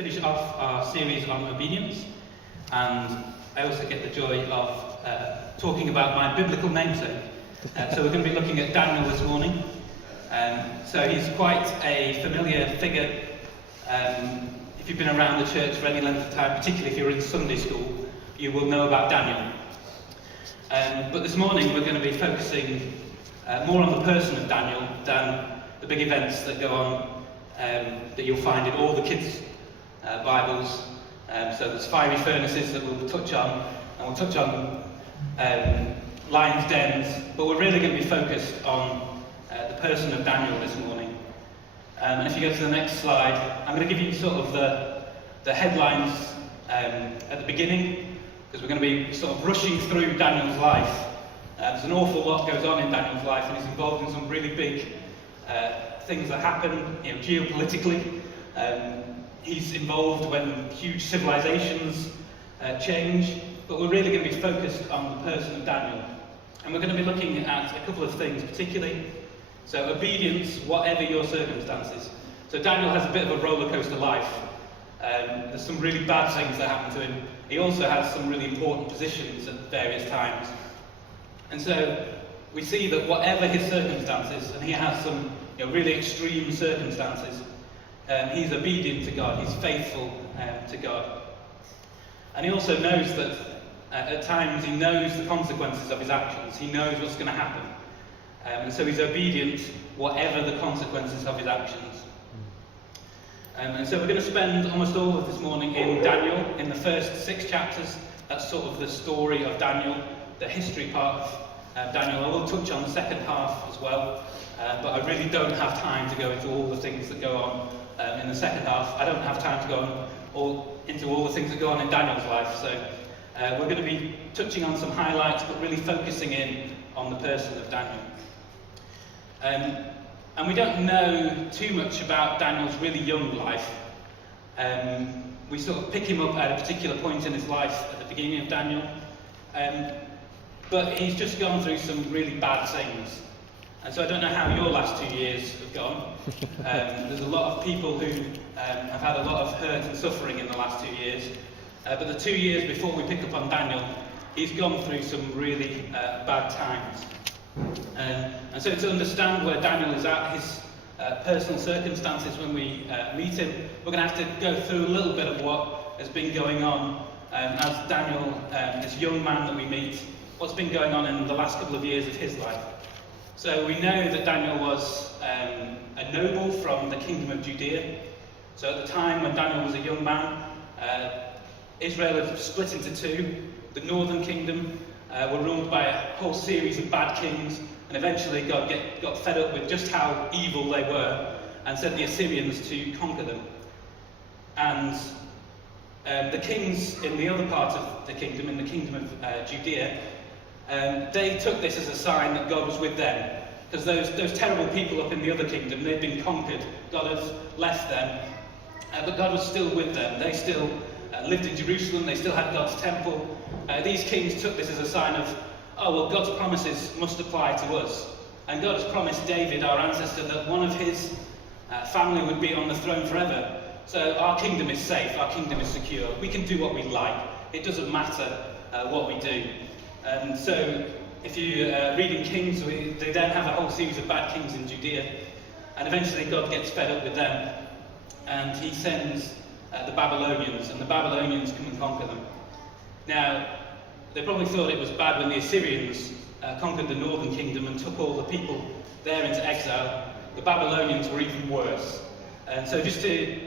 finish off our series on obedience, and I also get the joy of talking about my biblical namesake. So we're going to be looking at Daniel this morning. So he's quite a familiar figure. If you've been around the church for any length of time, particularly if you're in Sunday school, you will know about Daniel. But this morning we're going to be focusing more on the person of Daniel than the big events that go on that you'll find in all the kids' Bibles. So there's fiery furnaces that we'll touch on, and we'll touch on lions' dens, but we're really going to be focused on the person of Daniel this morning. And if you go to the next slide, I'm going to give you sort of the headlines at the beginning, because we're going to be sort of rushing through Daniel's life. There's an awful lot goes on in Daniel's life, and he's involved in some really big things that happen, geopolitically. He's involved when huge civilizations change, but we're really going to be focused on the person of Daniel. And we're going to be looking at a couple of things particularly. So obedience, whatever your circumstances. So Daniel has a bit of a roller coaster life. There's some really bad things that happen to him. He also has some really important positions at various times. And so we see that whatever his circumstances, and he has some really extreme circumstances, he's obedient to God, he's faithful to God. And he also knows that at times he knows the consequences of his actions, he knows what's going to happen. And so he's obedient whatever the consequences of his actions. And so we're going to spend almost all of this morning in Daniel, in the first 6 chapters. That's sort of the story of Daniel, the history part of Daniel. I will touch on the second half as well, but I really don't have time to go into all the things that go on in the second half. I don't have time to go into all the things that go on in Daniel's life. So we're going to be touching on some highlights, but really focusing in on the person of Daniel. And we don't know too much about Daniel's really young life. We sort of pick him up at a particular point in his life at the beginning of Daniel. But he's just gone through some really bad things. And so I don't know how your last 2 years have gone. There's a lot of people who have had a lot of hurt and suffering in the last 2 years. But the 2 years before we pick up on Daniel, he's gone through some really bad times. And so to understand where Daniel is at, his personal circumstances when we meet him, we're going to have to go through a little bit of what has been going on as Daniel, this young man that we meet, what's been going on in the last couple of years of his life. So we know that Daniel was a noble from the kingdom of Judea. So at the time when Daniel was a young man, Israel had split into two. The northern kingdom were ruled by a whole series of bad kings, and eventually God got fed up with just how evil they were and sent the Assyrians to conquer them. And the kings in the other part of the kingdom, in the kingdom of Judea, they took this as a sign that God was with them, because those terrible people up in the other kingdom, they'd been conquered. God had left them, but God was still with them. They still lived in Jerusalem, they still had God's temple. These kings took this as a sign of, oh well, God's promises must apply to us. And God has promised David, our ancestor, that one of his family would be on the throne forever. So our kingdom is safe, our kingdom is secure. We can do what we like. It doesn't matter what we do. And so if you read in Kings, they then have a whole series of bad kings in Judea. And eventually God gets fed up with them. And he sends the Babylonians, and the Babylonians come and conquer them. Now, they probably thought it was bad when the Assyrians conquered the northern kingdom and took all the people there into exile. The Babylonians were even worse. And so just to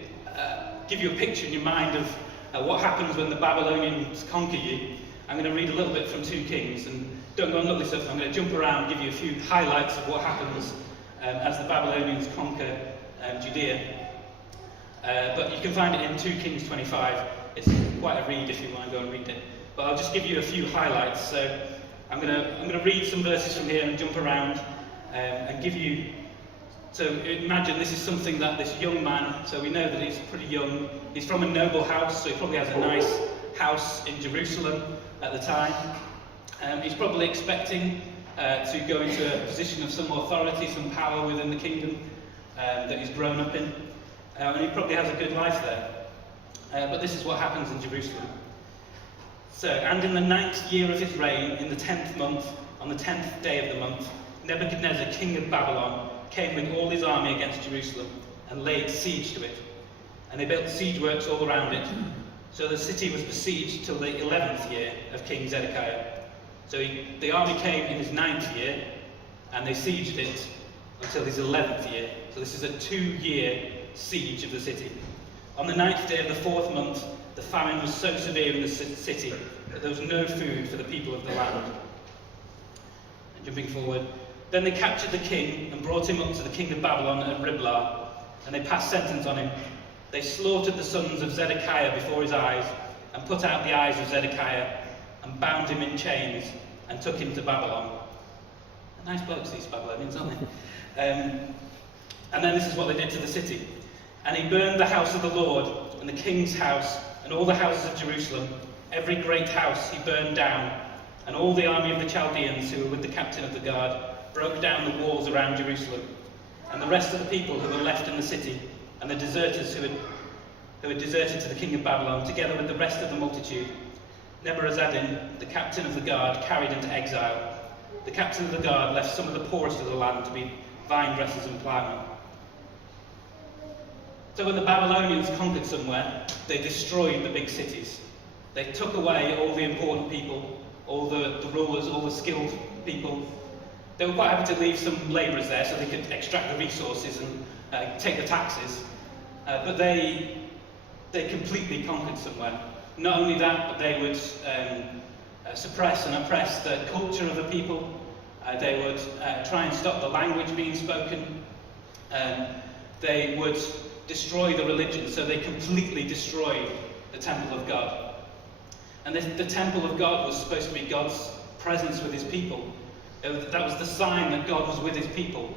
give you a picture in your mind of what happens when the Babylonians conquer you, I'm going to read a little bit from 2 Kings, and don't go and look this up. I'm going to jump around and give you a few highlights of what happens as the Babylonians conquer Judea. But you can find it in 2 Kings 25. It's quite a read if you want to go and read it. But I'll just give you a few highlights. So I'm going to read some verses from here and jump around and give you. So imagine this is something that this young man. So we know that he's pretty young. He's from a noble house, so he probably has a nice house in Jerusalem at the time. He's probably expecting to go into a position of some authority, some power within the kingdom that he's grown up in. And he probably has a good life there. but this is what happens in Jerusalem. So, and in the 9th year of his reign, in the 10th month, on the 10th day of the month, Nebuchadnezzar, king of Babylon, came with all his army against Jerusalem and laid siege to it. And they built siege works all around it. So the city was besieged till the 11th year of King Zedekiah. So the army came in his 9th year, and they sieged it until his 11th year. So this is a 2-year siege of the city. On the 9th day of the 4th month, the famine was so severe in the city that there was no food for the people of the land. And jumping forward, then they captured the king and brought him up to the king of Babylon at Riblah, and they passed sentence on him. They slaughtered the sons of Zedekiah before his eyes, and put out the eyes of Zedekiah, and bound him in chains, and took him to Babylon. Nice blokes, these Babylonians, aren't they? And then this is what they did to the city. And he burned the house of the Lord, and the king's house, and all the houses of Jerusalem. Every great house he burned down, and all the army of the Chaldeans who were with the captain of the guard broke down the walls around Jerusalem. And the rest of the people who were left in the city, and the deserters who had deserted to the king of Babylon, together with the rest of the multitude, Nebuzaradan, the captain of the guard, carried into exile. The captain of the guard left some of the poorest of the land to be vine dressers and ploughmen. So when the Babylonians conquered somewhere, they destroyed the big cities. They took away all the important people, all the rulers, all the skilled people. They were quite happy to leave some labourers there so they could extract the resources and take the taxes. But they completely conquered somewhere. Not only that, but they would suppress and oppress the culture of the people. They would try and stop the language being spoken. They would destroy the religion, so they completely destroyed the temple of God. And the temple of God was supposed to be God's presence with his people. That was the sign that God was with his people.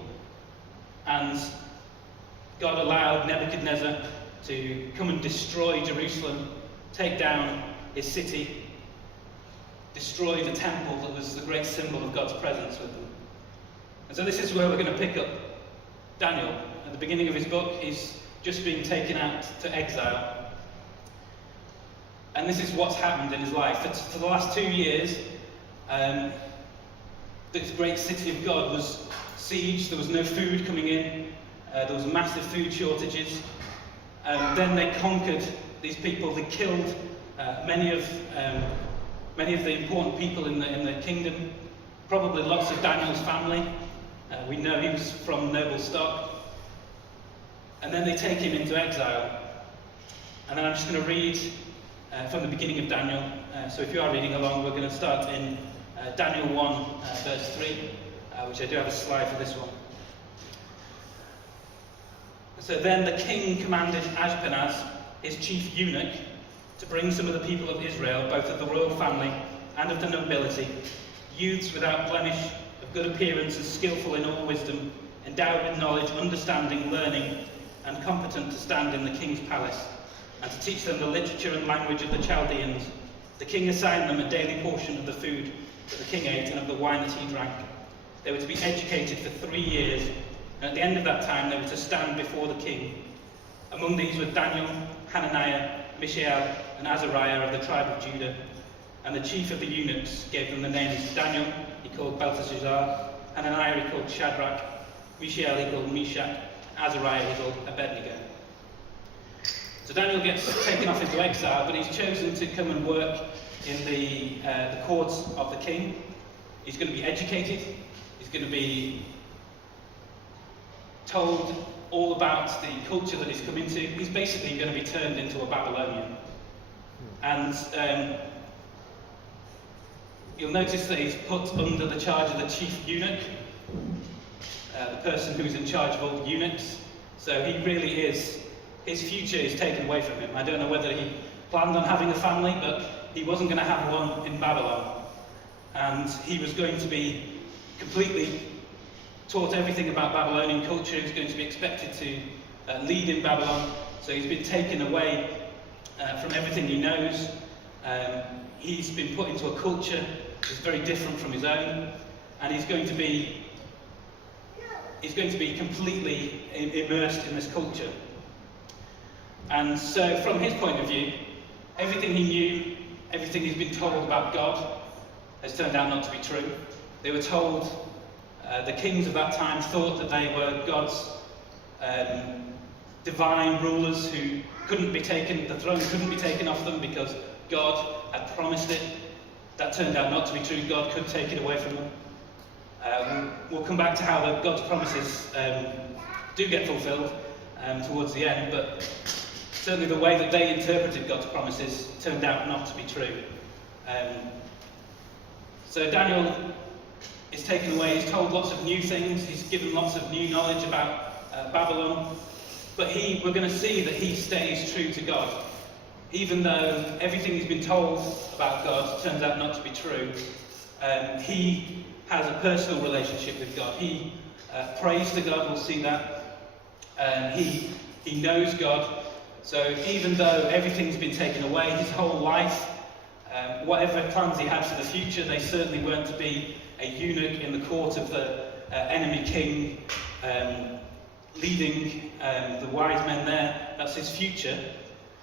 And God allowed Nebuchadnezzar to come and destroy Jerusalem, take down his city, destroy the temple that was the great symbol of God's presence with them. And so this is where we're going to pick up Daniel. At the beginning of his book, he's just been taken out to exile. And this is what's happened in his life. For the last 2 years, this great city of God was sieged. There was no food coming in. There was massive food shortages. Then they conquered these people. They killed many of the important people in the kingdom. Probably lots of Daniel's family. We know he was from noble stock. And then they take him into exile. And then I'm just going to read from the beginning of Daniel. So if you are reading along, we're going to start in Daniel 1, verse 3, which I do have a slide for this one. So then the king commanded Ashpenaz, his chief eunuch, to bring some of the people of Israel, both of the royal family and of the nobility, youths without blemish, of good appearance and skillful in all wisdom, endowed with knowledge, understanding, learning, and competent to stand in the king's palace, and to teach them the literature and language of the Chaldeans. The king assigned them a daily portion of the food that the king ate and of the wine that he drank. They were to be educated for 3 years, and at the end of that time they were to stand before the king. Among these were Daniel, Hananiah, Mishael, and Azariah of the tribe of Judah. And the chief of the eunuchs gave them the names Daniel, he called Belteshazzar, Hananiah he called Shadrach, Mishael he called Meshach, Azariah he called Abednego. So Daniel gets taken off into exile, but he's chosen to come and work in the courts of the king. He's going to be educated. He's going to be told all about the culture that he's come into. He's basically going to be turned into a Babylonian. And you'll notice that he's put under the charge of the chief eunuch, the person who's in charge of all the eunuchs. So he really is, his future is taken away from him. I don't know whether he planned on having a family, but he wasn't going to have one in Babylon. And he was going to be completely taught everything about Babylonian culture. He was going to be expected to lead in Babylon. So he's been taken away from everything he knows. He's been put into a culture which is very different from his own, and he's going to be completely immersed in this culture. And so from his point of view, everything he knew, everything he's been told about God has turned out not to be true. They were told, the kings of that time thought that they were God's divine rulers who the throne couldn't be taken off them because God had promised it. That turned out not to be true. God could take it away from them. We'll come back to how God's promises do get fulfilled towards the end, but certainly the way that they interpreted God's promises turned out not to be true. So Daniel is taken away. He's told lots of new things. He's given lots of new knowledge about Babylon. But we're going to see that he stays true to God. Even though everything he's been told about God turns out not to be true, he has a personal relationship with God. He prays to God, we'll see that. He knows God. So even though everything's been taken away, his whole life, whatever plans he had for the future, they certainly weren't to be a eunuch in the court of the enemy king, leading the wise men there. That's his future.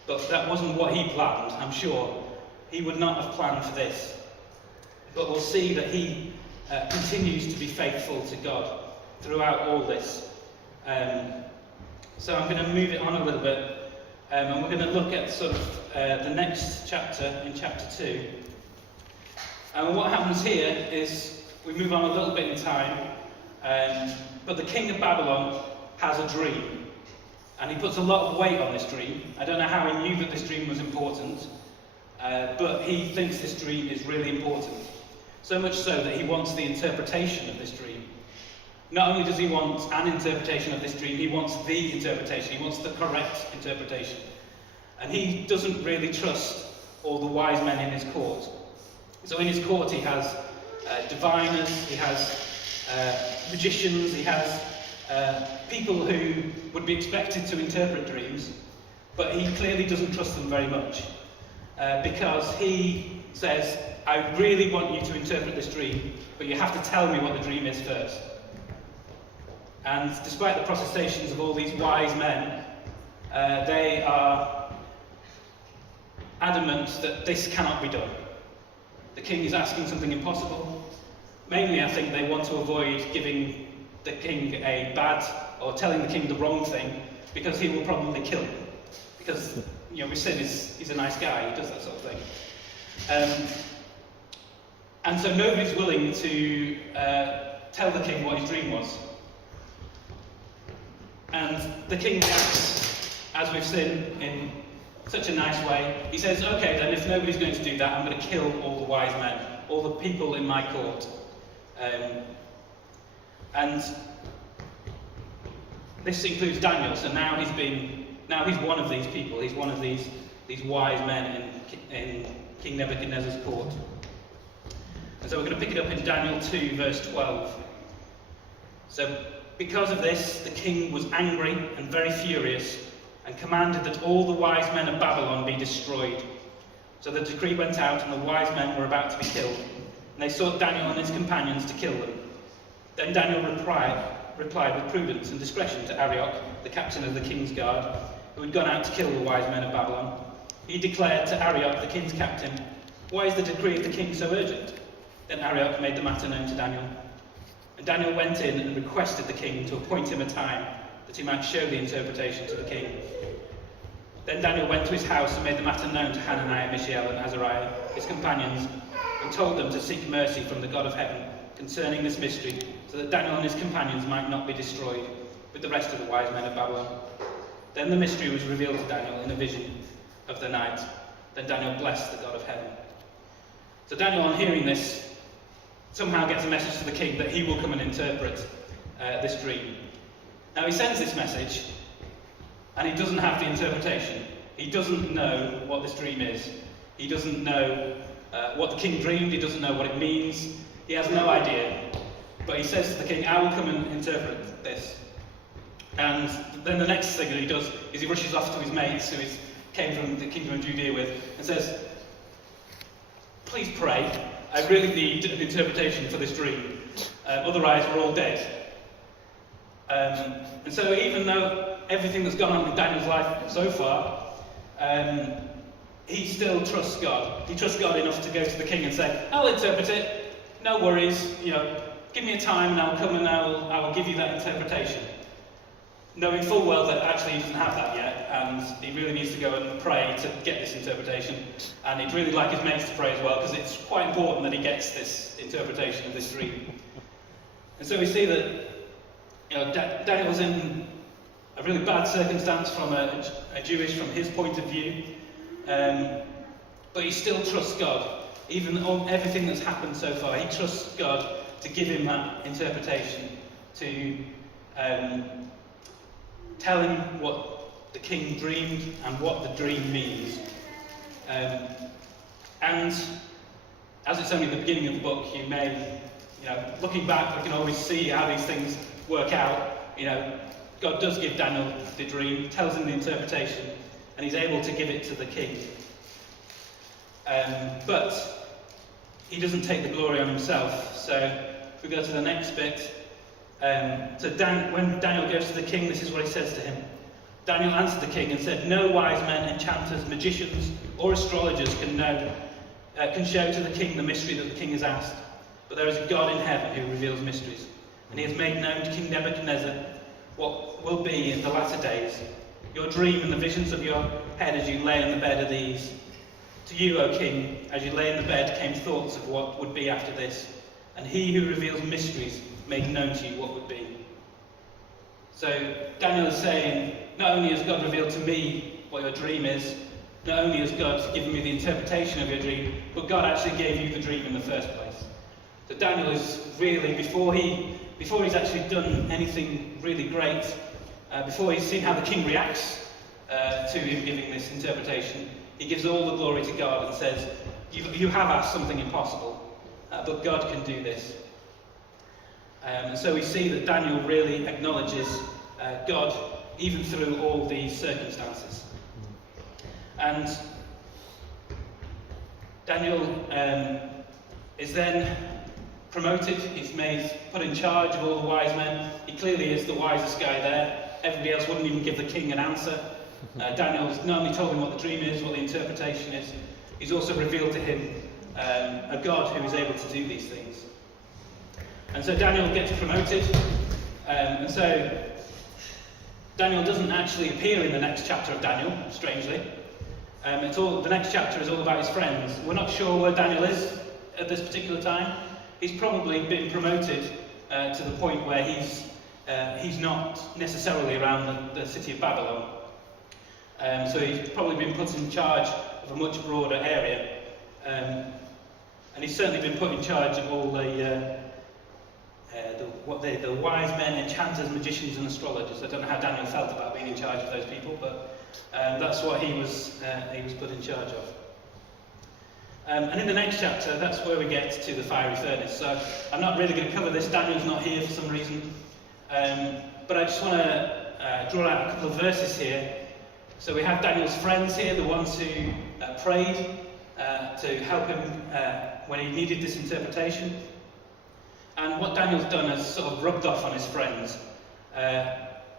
But that wasn't what he planned, I'm sure. He would not have planned for this. But we'll see that he continues to be faithful to God throughout all this. So I'm going to move it on a little bit. And we're going to look at sort of the next chapter, in chapter 2. And what happens here is we move on a little bit in time. But the king of Babylon has a dream. And he puts a lot of weight on this dream. I don't know how he knew that this dream was important, but he thinks this dream is really important. So much so that he wants the interpretation of this dream. Not only does he want an interpretation of this dream, he wants the interpretation. He wants the correct interpretation. And he doesn't really trust all the wise men in his court. So in his court he has diviners, he has magicians, he has people who would be expected to interpret dreams, but he clearly doesn't trust them very much, because he says, I really want you to interpret this dream, but you have to tell me what the dream is first. And despite the protestations of all these wise men, they are adamant that this cannot be done. The king is asking something impossible. Mainly, I think they want to avoid giving the king a bad, or telling the king the wrong thing, because he will probably kill him. Because, we said he's a nice guy, he does that sort of thing. And so nobody's willing to tell the king what his dream was. And the king reacts, as we've seen, in such a nice way. He says, okay then, if nobody's going to do that, I'm going to kill all the wise men, all the people in my court. And this includes Daniel, so now he's one of these people. He's one of these wise men in King Nebuchadnezzar's court. And so we're going to pick it up in Daniel 2, verse 12. So, because of this, the king was angry and very furious, and commanded that all the wise men of Babylon be destroyed. So the decree went out, and the wise men were about to be killed. And they sought Daniel and his companions to kill them. Then Daniel replied with prudence and discretion to Arioch, the captain of the king's guard, who had gone out to kill the wise men of Babylon. He declared to Arioch, the king's captain, "Why is the decree of the king so urgent?" Then Arioch made the matter known to Daniel. And Daniel went in and requested the king to appoint him a time, that he might show the interpretation to the king. Then Daniel went to his house and made the matter known to Hananiah, Mishael, and Azariah, his companions, and told them to seek mercy from the God of heaven concerning this mystery, so that Daniel and his companions might not be destroyed with the rest of the wise men of Babylon. Then the mystery was revealed to Daniel in a vision of the night. Then Daniel blessed the God of heaven. So Daniel, on hearing this, somehow gets a message to the king that he will come and interpret this dream. Now he sends this message, and he doesn't have the interpretation. He doesn't know what this dream is. He doesn't know what the king dreamed. He doesn't know what it means. He has no idea. But he says to the king, "I will come and interpret this." And then the next thing that he does is he rushes off to his mates, who came from the kingdom of Judea with, and says, "Please pray. I really need an interpretation for this dream. Otherwise, we're all dead." And so even though everything that's gone on in Daniel's life so far, he still trusts God. He trusts God enough to go to the king and say, I'll interpret it, no worries, give me a time and I'll come and I will give you that interpretation. Knowing full well that actually he doesn't have that yet, and he really needs to go and pray to get this interpretation, and he'd really like his mates to pray as well, because it's quite important that he gets this interpretation of this dream. And so we see that Daniel was in a really bad circumstance from from his point of view, but he still trusts God. Even on everything that's happened so far, he trusts God to give him that interpretation, to tell him what the king dreamed and what the dream means. And as it's only the beginning of the book, you may, looking back, we can always see how these things work out. God does give Daniel the dream, tells him the interpretation, and he's able to give it to the king. But he doesn't take the glory on himself. So if we go to the next bit, when Daniel goes to the king, this is what he says to him. Daniel answered the king and said, no wise men, enchanters, magicians, or astrologers can show to the king the mystery that the king has asked. But there is a God in heaven who reveals mysteries. And he has made known to King Nebuchadnezzar what will be in the latter days. Your dream and the visions of your head as you lay in the bed are these. To you, O king, as you lay in the bed came thoughts of what would be after this. And he who reveals mysteries made known to you what would be. So Daniel is saying, not only has God revealed to me what your dream is, not only has God given me the interpretation of your dream, but God actually gave you the dream in the first place. So Daniel is really, before he's actually done anything really great, before he's seen how the king reacts to him giving this interpretation, he gives all the glory to God and says, you have asked something impossible, but God can do this. And so we see that Daniel really acknowledges God even through all these circumstances. And Daniel is then promoted. He's put in charge of all the wise men. He clearly is the wisest guy there. Everybody else wouldn't even give the king an answer. Daniel's not only told him what the dream is, what the interpretation is, he's also revealed to him a God who is able to do these things. And so Daniel gets promoted, and so Daniel doesn't actually appear in the next chapter of Daniel, strangely. The next chapter is all about his friends. We're not sure where Daniel is at this particular time. He's probably been promoted to the point where he's not necessarily around the city of Babylon. So he's probably been put in charge of a much broader area. And he's certainly been put in charge of all the wise men, enchanters, magicians and astrologers. I don't know how Daniel felt about being in charge of those people, but that's what he was put in charge of. And in the next chapter, that's where we get to the fiery furnace. So I'm not really going to cover this. Daniel's not here for some reason. But I just want to draw out a couple of verses here. So we have Daniel's friends here, the ones who prayed to help him when he needed this interpretation. And what Daniel's done has sort of rubbed off on his friends.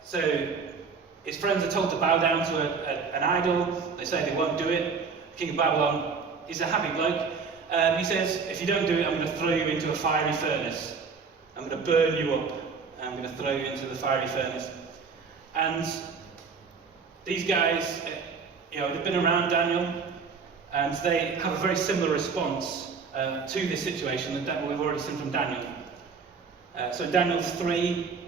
So his friends are told to bow down to an idol. They say they won't do it. The king of Babylon is a happy bloke. He says, if you don't do it, I'm going to throw you into a fiery furnace. I'm going to burn you up. I'm going to throw you into the fiery furnace. And these guys, they've been around Daniel, and they have a very similar response to this situation that we've already seen from Daniel. So in Daniel 3,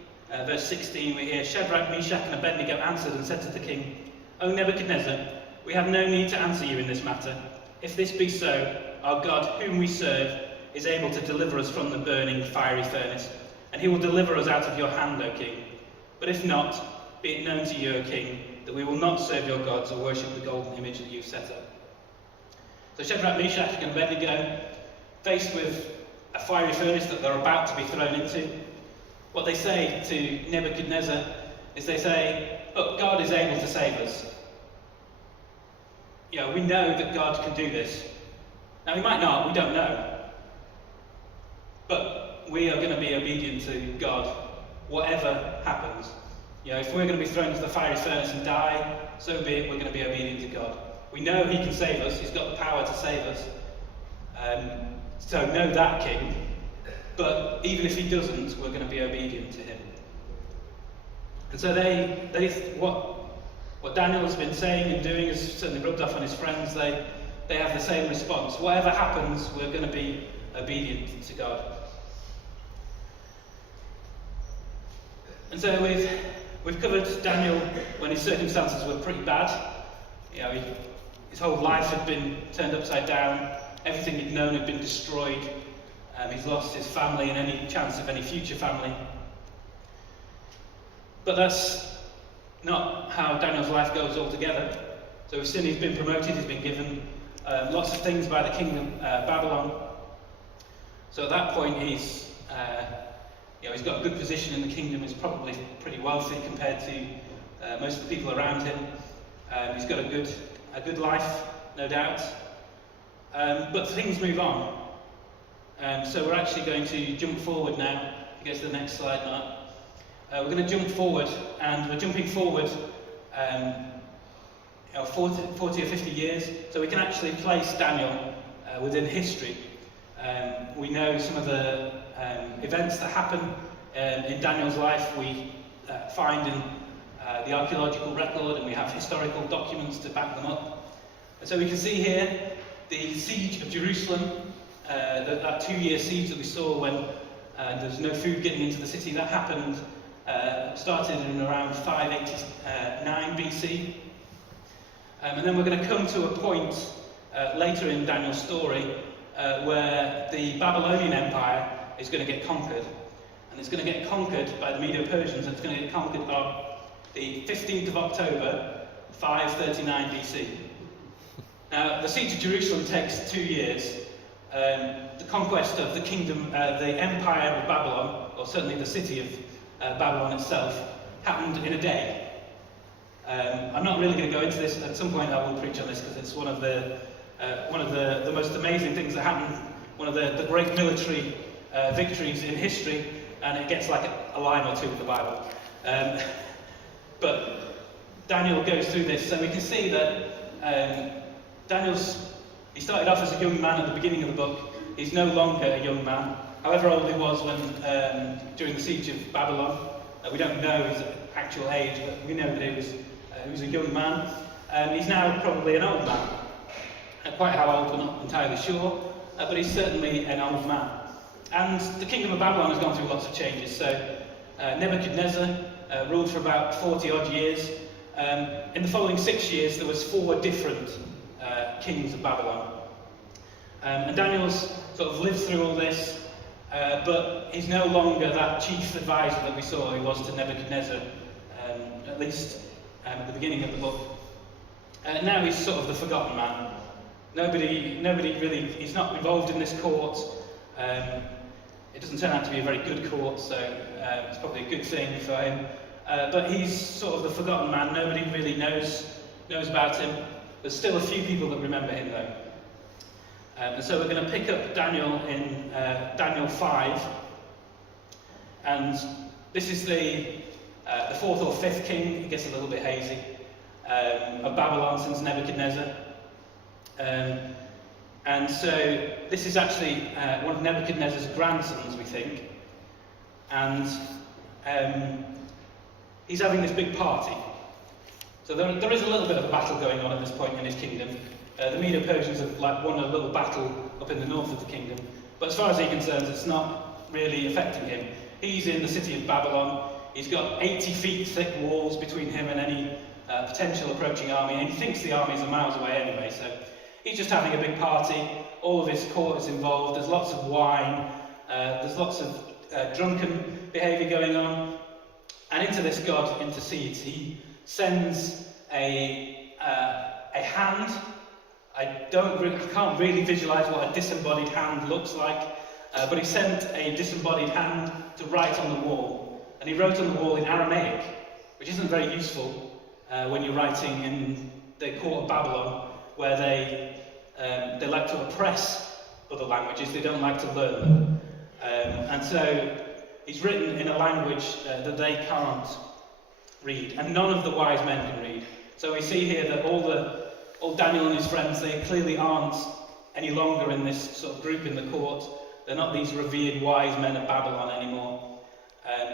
verse 16, we hear, Shadrach, Meshach, and Abednego answered and said to the king, O Nebuchadnezzar, we have no need to answer you in this matter. If this be so, our God, whom we serve, is able to deliver us from the burning fiery furnace, and he will deliver us out of your hand, O king. But if not, be it known to you, O king, that we will not serve your gods or worship the golden image that you've set up. So Shadrach, Meshach, and Abednego, faced with a fiery furnace that they're about to be thrown into, what they say to Nebuchadnezzar is they say, look, God is able to save us. We know that God can do this. Now, he might not, we don't know. But we are going to be obedient to God, whatever happens. If we're going to be thrown into the fiery furnace and die, so be it, we're going to be obedient to God. We know he can save us, he's got the power to save us. So know that, King. But even if he doesn't, we're going to be obedient to him. And so what Daniel has been saying and doing has certainly rubbed off on his friends. They have the same response. Whatever happens, we're going to be obedient to God. And so we've covered Daniel when his circumstances were pretty bad. His whole life had been turned upside down. Everything he'd known had been destroyed. He's lost his family and any chance of any future family. But that's not how Daniel's life goes altogether. So we've seen he's been promoted, he's been given lots of things by the kingdom Babylon. So at that point he's got a good position in the kingdom. He's probably pretty wealthy compared to most of the people around him. He's got a good life, no doubt. But things move on. So we're actually going to jump forward now. If you go to the next slide, Mark. We're going to jump forward, and we're jumping forward 40 or 50 years. So we can actually place Daniel within history. We know some of the events that happen in Daniel's life. We find in the archaeological record, and we have historical documents to back them up. And so we can see here the siege of Jerusalem, that 2-year siege that we saw when there was no food getting into the city. That happened, started in around 589 BC. And then we're going to come to a point later in Daniel's story where the Babylonian Empire is going to get conquered. And it's going to get conquered by the Medo-Persians, and it's going to get conquered on the 15th of October, 539 BC. Now, the siege of Jerusalem takes 2 years. The conquest of the kingdom, the empire of Babylon, or certainly the city of Babylon itself, happened in a day. I'm not really going to go into this. At some point I will preach on this because it's one of the most amazing things that happened, one of the great military victories in history, and it gets like a line or two in the Bible. But Daniel goes through this, so we can see that he started off as a young man at the beginning of the book. He's no longer a young man, however old he was when during the siege of Babylon. We don't know his actual age, but we know that he was a young man. He's now probably an old man. Quite how old, we're not entirely sure, but he's certainly an old man. And the kingdom of Babylon has gone through lots of changes. So Nebuchadnezzar ruled for about 40 odd years. In the following 6 years, there was 4 different kings of Babylon. And Daniel's sort of lived through all this, but he's no longer that chief advisor that we saw he was to Nebuchadnezzar, at least at the beginning of the book. Now he's sort of the forgotten man. Nobody really, he's not involved in this court. It doesn't turn out to be a very good court, so it's probably a good thing for him. But he's sort of the forgotten man. Nobody really knows about him. There's still a few people that remember him, though. And so we're going to pick up Daniel in Daniel 5. And this is the 4th or 5th king, it gets a little bit hazy, of Babylon since Nebuchadnezzar. And so this is actually one of Nebuchadnezzar's grandsons, we think. And he's having this big party. So there is a little bit of a battle going on at this point in his kingdom. The Medo-Persians have won a little battle up in the north of the kingdom. But as far as he's concerned, it's not really affecting him. He's in the city of Babylon. He's got 80 feet thick walls between him and any potential approaching army. And he thinks the armies are miles away anyway. So he's just having a big party. All of his court is involved. There's lots of wine. There's lots of drunken behaviour going on. And into this God intercedes. He sends a hand. I can't really visualise what a disembodied hand looks like, but he sent a disembodied hand to write on the wall. And he wrote on the wall in Aramaic, which isn't very useful when you're writing in the court of Babylon, where they like to oppress other languages. They don't like to learn them. And so he's written in a language that they can't read, and none of the wise men can read. So we see here that all Daniel and his friends, they clearly aren't any longer in this sort of group in the court. They're not these revered wise men of Babylon anymore,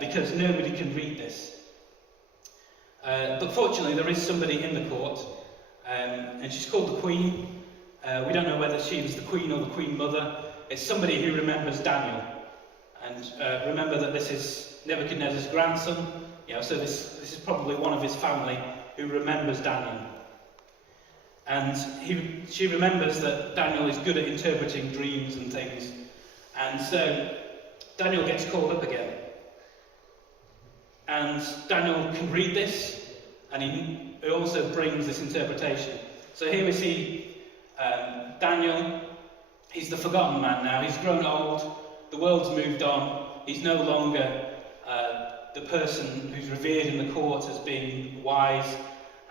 because nobody can read this. But fortunately, there is somebody in the court, and she's called the Queen. We don't know whether she was the Queen or the Queen Mother. It's somebody who remembers Daniel. And remember that this is Nebuchadnezzar's grandson, so this is probably one of his family who remembers Daniel. And she remembers that Daniel is good at interpreting dreams and things. And so Daniel gets called up again. And Daniel can read this, and he also brings this interpretation. So here we see Daniel. He's the forgotten man now. He's grown old. The world's moved on. He's no longer the person who's revered in the court as being wise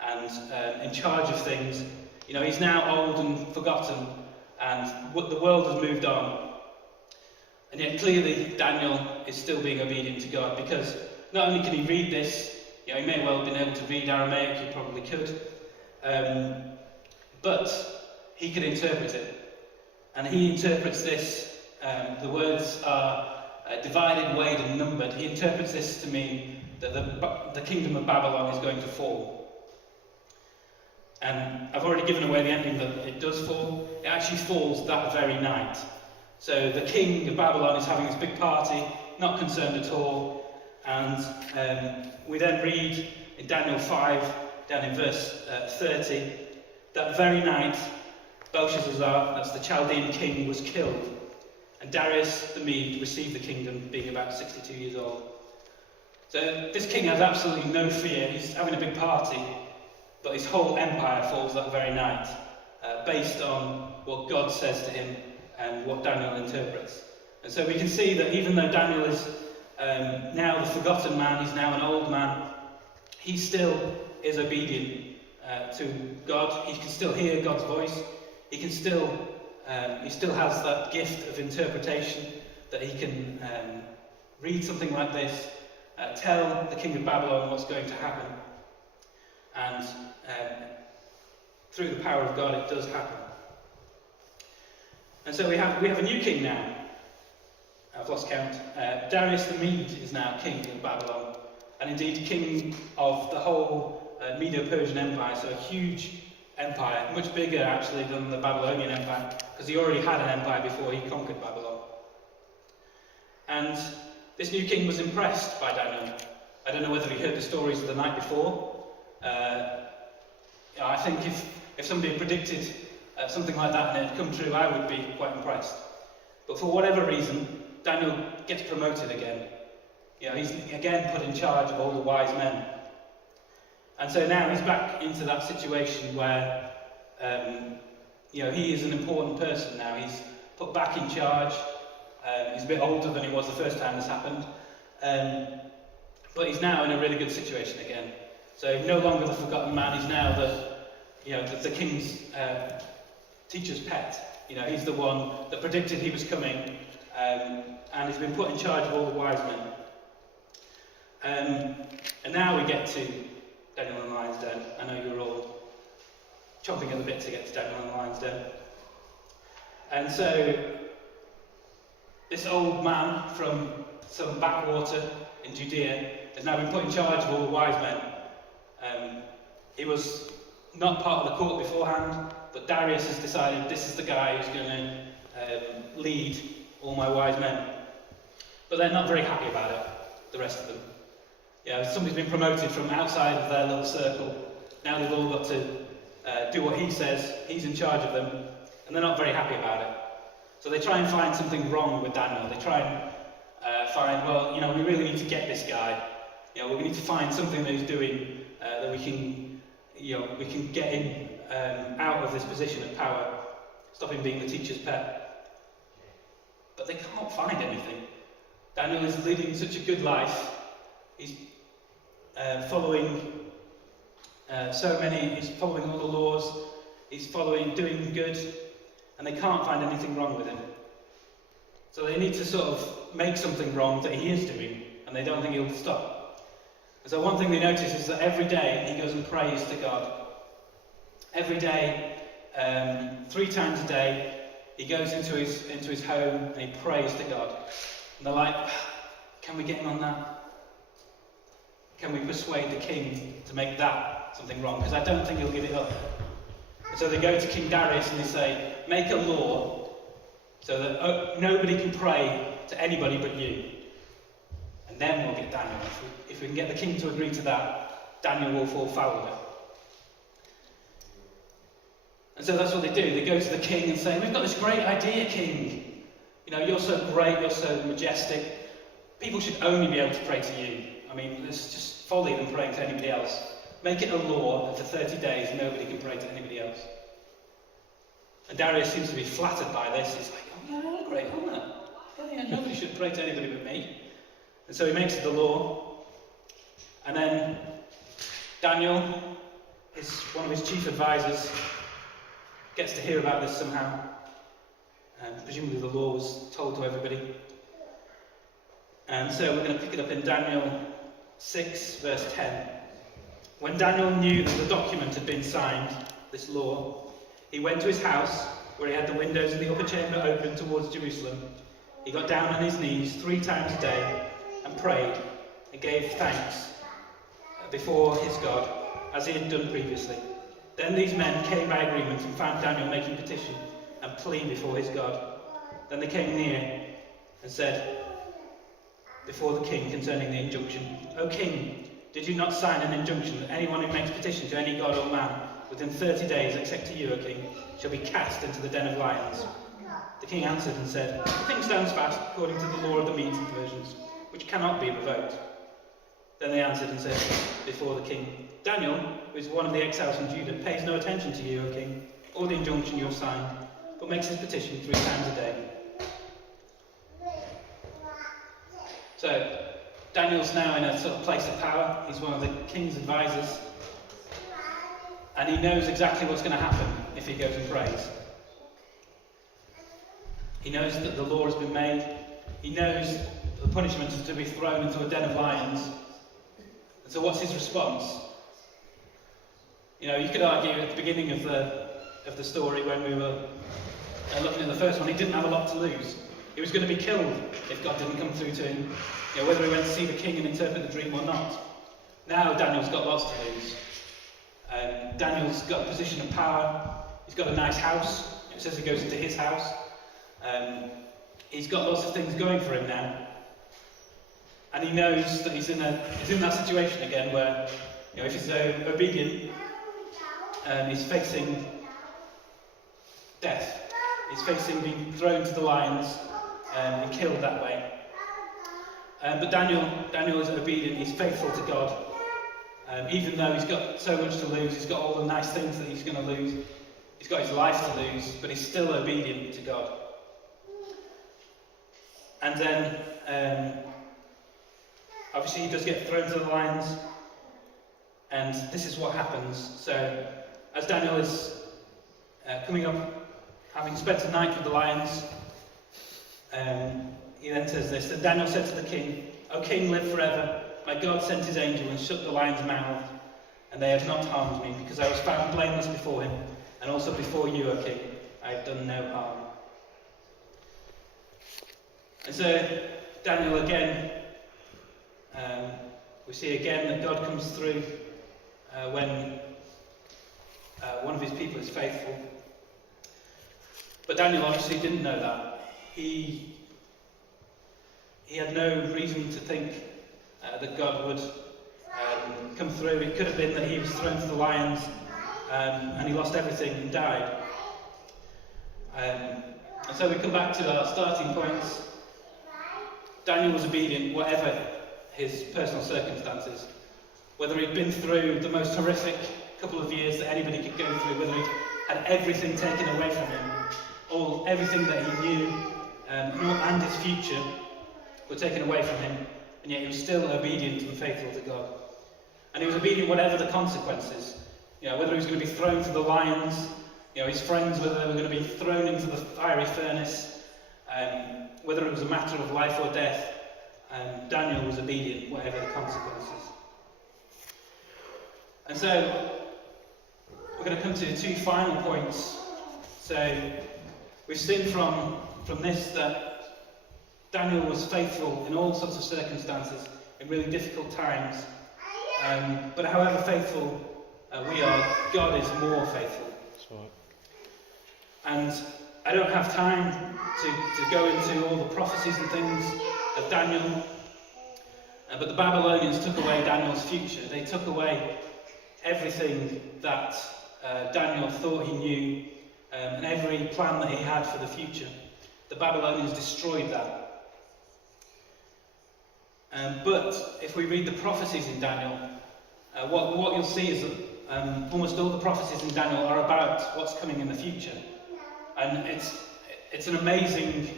and in charge of things. He's now old and forgotten, and the world has moved on. And yet clearly Daniel is still being obedient to God, because not only can he read this, he may well have been able to read Aramaic, he probably could, but he can interpret it. And he interprets this, the words are divided, weighed and numbered. He interprets this to mean that the kingdom of Babylon is going to fall. And I've already given away the ending that it does fall. It actually falls that very night. So the king of Babylon is having this big party, not concerned at all. And we then read in Daniel 5, down in verse 30, that very night Belshazzar, that's the Chaldean king, was killed. And Darius the Mede received the kingdom, being about 62 years old. So this king has absolutely no fear. He's having a big party, but his whole empire falls that very night, based on what God says to him and what Daniel interprets. And so we can see that even though Daniel is now the forgotten man, he's now an old man, he still is obedient to God. He can still hear God's voice. He still has that gift of interpretation, that he can read something like this, tell the king of Babylon what's going to happen, and through the power of God it does happen. And so we have a new king now. I've lost count. Darius the Mede is now king of Babylon, and indeed king of the whole Medo-Persian Empire, so a huge empire, much bigger actually than the Babylonian Empire, because he already had an empire before he conquered Babylon. And this new king was impressed by Daniel. I don't know whether he heard the stories of the night before. I think if somebody had predicted something like that and it had come true, I would be quite impressed. But for whatever reason, Daniel gets promoted again. He's again put in charge of all the wise men. And so now he's back into that situation where, he is an important person now. He's put back in charge. He's a bit older than he was the first time this happened. But he's now in a really good situation again. So no longer the forgotten man, he's now the king's teacher's pet. He's the one that predicted he was coming, and he's been put in charge of all the wise men. And now we get to Daniel and the Lion's Den. I know you're all chomping at the bit to get to Daniel and the Lion's Den. And so this old man from some backwater in Judea has now been put in charge of all the wise men. He was not part of the court beforehand, but Darius has decided this is the guy who's going to lead all my wise men. But they're not very happy about it, the rest of them. Somebody's been promoted from outside of their little circle. Now they've all got to do what he says. He's in charge of them, and they're not very happy about it. So they try and find something wrong with Daniel. They try and find, we really need to get this guy. We need to find something that he's doing that we can get him out of this position of power, stop him being the teacher's pet. But they can't find anything. Daniel is leading such a good life. He's following he's following all the laws, he's doing good, and they can't find anything wrong with him. So they need to sort of make something wrong that he is doing, and they don't think he'll stop. So one thing they notice is that every day he goes and prays to God. Every day, 3 times a day, he goes into his home and he prays to God. And they're like, can we get him on that? Can we persuade the king to make that something wrong? Because I don't think he'll give it up. And so they go to King Darius and they say, make a law so that nobody can pray to anybody but you. And then we'll get Daniel. If we can get the king to agree to that, Daniel will fall foul of it. And so that's what they do. They go to the king and say, we've got this great idea, king. You know, you're so great, you're so majestic. People should only be able to pray to you. I mean, it's just folly them praying to anybody else. Make it a law that for 30 days nobody can pray to anybody else. And Darius seems to be flattered by this. He's like, oh yeah, great, isn't it? Yeah, nobody should pray to anybody but me. And so he makes it the law. And then Daniel, one of his chief advisors, gets to hear about this somehow. And presumably the law was told to everybody. And so we're going to pick it up in Daniel 6, verse 10. When Daniel knew that the document had been signed, this law, he went to his house, where he had the windows in the upper chamber open towards Jerusalem. He got down on his knees 3 times a day and prayed and gave thanks before his God, as he had done previously. Then these men came by agreement and found Daniel making petition and plea before his God. Then they came near and said before the king concerning the injunction, O king, did you not sign an injunction that anyone who makes petition to any god or man within 30 days, except to you, O king, shall be cast into the den of lions? The king answered and said, the thing stands fast according to the law of the Medes and Persians, which cannot be revoked. Then they answered and said before the king, Daniel, who is one of the exiles from Judah, pays no attention to you, O king, or the injunction you have signed, but makes his petition 3 times a day. So, Daniel's now in a sort of place of power. He's one of the king's advisors. And he knows exactly what's going to happen if he goes and prays. He knows that the law has been made. He knows the punishment is to be thrown into a den of lions. And so what's his response? You know, you could argue at the beginning of the story when we were looking at the first one, he didn't have a lot to lose. He was going to be killed if God didn't come through to him, you know, whether he went to see the king and interpret the dream or not. Now Daniel's got lots to lose. Daniel's got a position of power. He's got a nice house. It says he goes into his house. He's got lots of things going for him now. And he knows that he's in that situation again where, you know, if he's obedient, he's facing death. He's facing being thrown to the lions and killed that way. But Daniel is obedient. He's faithful to God. Even though he's got so much to lose, he's got all the nice things that he's going to lose. He's got his life to lose, but he's still obedient to God. And then, obviously, he does get thrown to the lions. And this is what happens. So, as Daniel is coming up, having spent a night with the lions, he then says this, that Daniel said to the king, O king, live forever. My God sent his angel and shut the lion's mouth, and they have not harmed me, because I was found blameless before him, and also before you, O king. I have done no harm. And so, Daniel again, we see again that God comes through when one of his people is faithful. But Daniel obviously didn't know that. He had no reason to think that God would come through. It could have been that he was thrown to the lions and he lost everything and died. And so we come back to our starting points. Daniel was obedient whatever his personal circumstances. Whether he'd been through the most horrific couple of years that anybody could go through, whether he'd had everything taken away from him, or everything that he knew and his future were taken away from him, and yet he was still obedient and faithful to God. And he was obedient whatever the consequences. You know, whether he was going to be thrown to the lions, you know, his friends, whether they were going to be thrown into the fiery furnace, whether it was a matter of life or death, Daniel was obedient whatever the consequences. And so we're going to come to two final points. So we've seen from this that Daniel was faithful in all sorts of circumstances, in really difficult times. But however faithful we are, God is more faithful. That's right. And I don't have time to go into all the prophecies and things of Daniel, but the Babylonians took away Daniel's future. They took away everything that Daniel thought he knew, and every plan that he had for the future. The Babylonians destroyed that. But if we read the prophecies in Daniel, what you'll see is that almost all the prophecies in Daniel are about what's coming in the future. And it's an amazing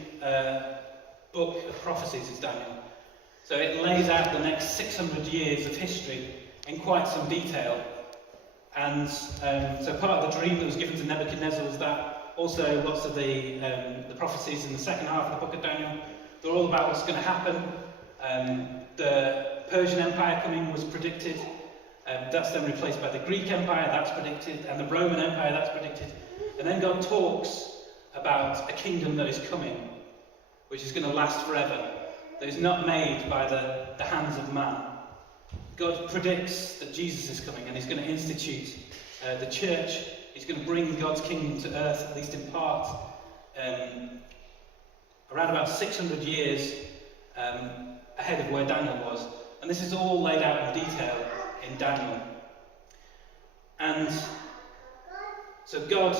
book of prophecies, is Daniel. So it lays out the next 600 years of history in quite some detail. And so part of the dream that was given to Nebuchadnezzar was that. Also lots of the prophecies in the second half of the book of Daniel, they're all about what's going to happen. The Persian Empire coming was predicted. That's then replaced by the Greek Empire, that's predicted, and the Roman Empire, that's predicted. And then God talks about a kingdom that is coming, which is going to last forever, that is not made by the hands of man. God predicts that Jesus is coming and he's going to institute the church. He's going to bring God's kingdom to earth, at least in part, around about 600 years ahead of where Daniel was. And this is all laid out in detail in Daniel. And so God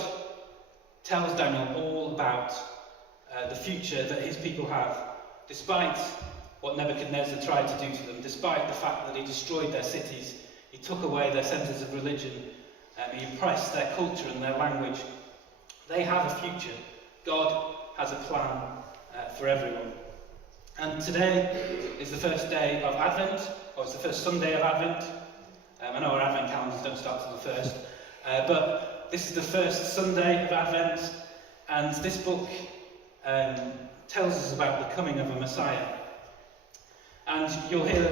tells Daniel all about the future that his people have, despite what Nebuchadnezzar tried to do to them, despite the fact that he destroyed their cities, he took away their centres of religion, he oppressed their culture and their language. They have a future. God has a plan for everyone. And today is the first day of Advent, or it's the first Sunday of Advent. I know our Advent calendars don't start till the first, but this is the first Sunday of Advent, and this book tells us about the coming of a Messiah. And you'll hear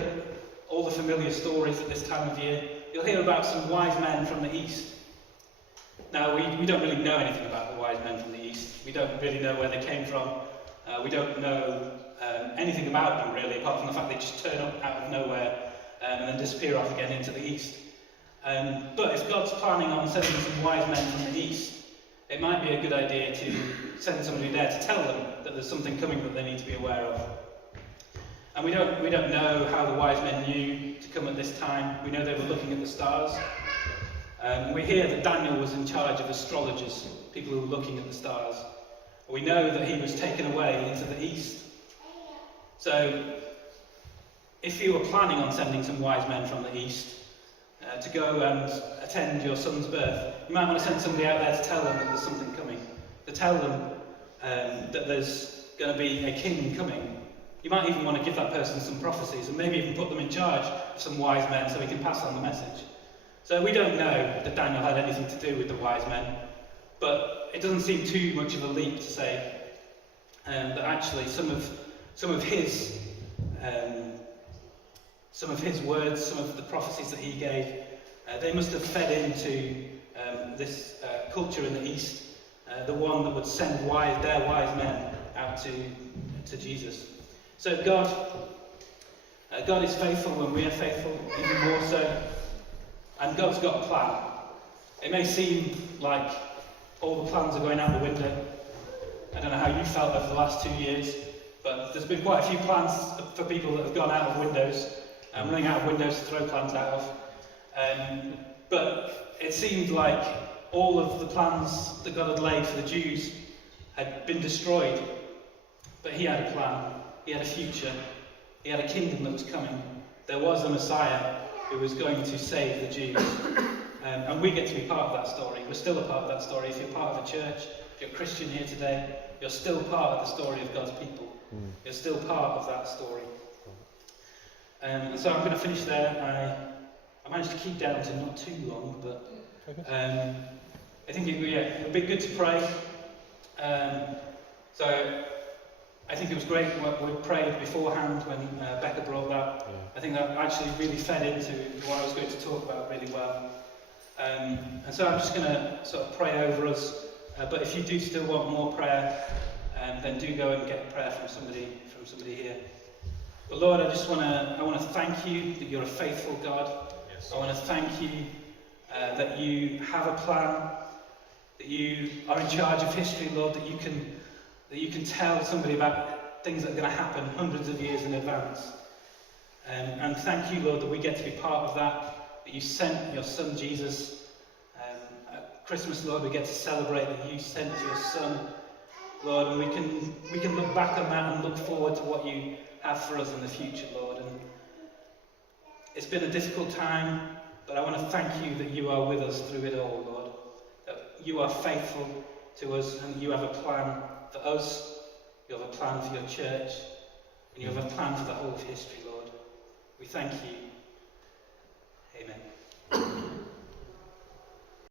all the familiar stories at this time of year. You'll hear about some wise men from the East. Now, we don't really know anything about the wise men from the East. We don't really know where they came from. We don't know anything about them, really, apart from the fact they just turn up out of nowhere and then disappear off again into the East. But if God's planning on sending some wise men from the East, it might be a good idea to send somebody there to tell them that there's something coming that they need to be aware of. And we don't know how the wise men knew to come at this time. We know they were looking at the stars. We hear that Daniel was in charge of astrologers, people who were looking at the stars. We know that he was taken away into the East. So, if you were planning on sending some wise men from the East to go and attend your son's birth, you might want to send somebody out there to tell them that there's something coming, to tell them that there's going to be a king coming. You might even want to give that person some prophecies and maybe even put them in charge of some wise men so he can pass on the message. So we don't know that Daniel had anything to do with the wise men, but it doesn't seem too much of a leap to say that actually some of his words, some of the prophecies that he gave, they must have fed into this culture in the East, the one that would send their wise men out to Jesus. So God is faithful when we are faithful, even more so. And God's got a plan. It may seem like all the plans are going out the window. I don't know how you felt over the last 2 years, but there's been quite a few plans for people that have gone out of windows, running out of windows to throw plans out of. But it seemed like all of the plans that God had laid for the Jews had been destroyed. But he had a plan. He had a future. He had a kingdom that was coming. There was a Messiah who was going to save the Jews. And we get to be part of that story. We're still a part of that story. If you're part of a church, if you're a Christian here today, you're still part of the story of God's people. You're still part of that story. And so I'm going to finish there. I managed to keep down to not too long, but I think it would be good to pray. So I think it was great what we prayed beforehand when Becca brought that. Yeah. I think that actually really fed into what I was going to talk about really well. And so I'm just going to sort of pray over us. But if you do still want more prayer, then do go and get prayer from somebody here. But Lord, I want to thank you that you're a faithful God. Yes. I want to thank you that you have a plan, that you are in charge of history, Lord, that you can tell somebody about things that are going to happen hundreds of years in advance. And thank you, Lord, that we get to be part of that you sent your son Jesus. At Christmas, Lord, we get to celebrate that you sent your son, Lord, and we can look back on that and look forward to what you have for us in the future, Lord. And it's been a difficult time, but I want to thank you that you are with us through it all, Lord. That you are faithful to us and you have a plan for us, you have a plan for your church, and you have a plan for the whole of history, Lord. We thank you. Amen.